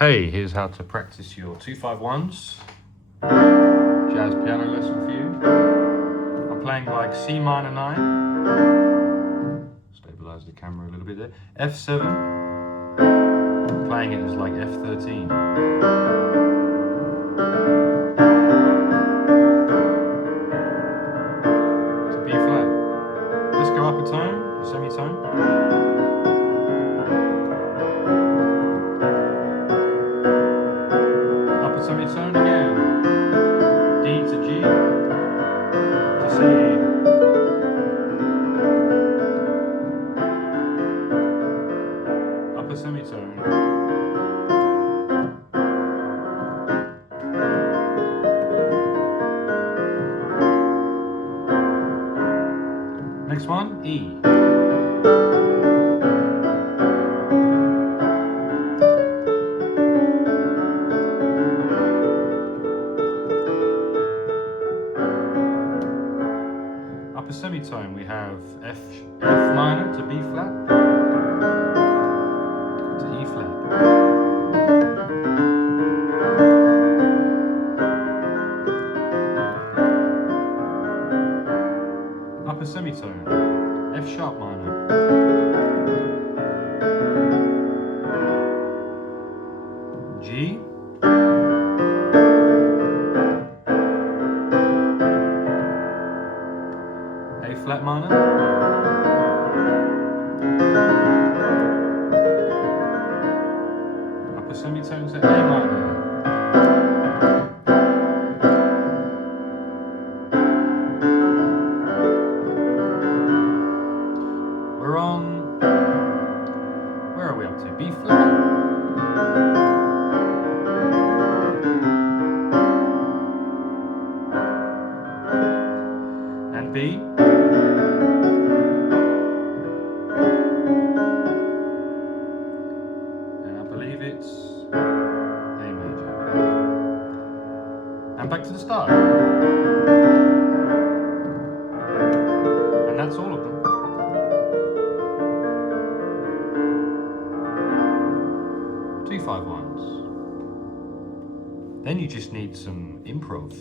Hey, here's how to practice your 251s. Jazz piano lesson for you. I'm playing like C minor 9. Stabilize the camera a little bit there. F7. I'm playing it as like F13. To B flat. Let's go up a tone, a semitone. Semitone again, D to G to C, upper semitone, next one, E. Upper semitone, we have F minor to B flat to E flat. Upper semitone, F sharp minor. G. A flat minor, upper semitones at A minor, we're on, where are we up to, B flat, and B. It's A major. And back to the start. And that's all of them. 251s. Then you just need some improv.